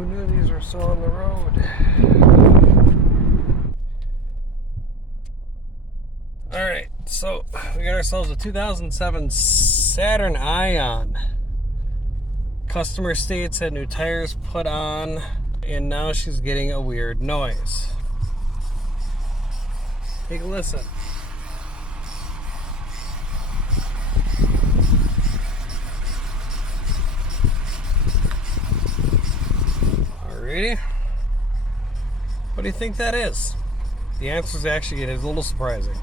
Who knew these were still on the road? Alright, so we got ourselves a 2007 Saturn Ion. Customer states had new tires put on, and now she's getting a weird noise. Take a listen. Alrighty. What do you think that is? The answer is actually a little surprising.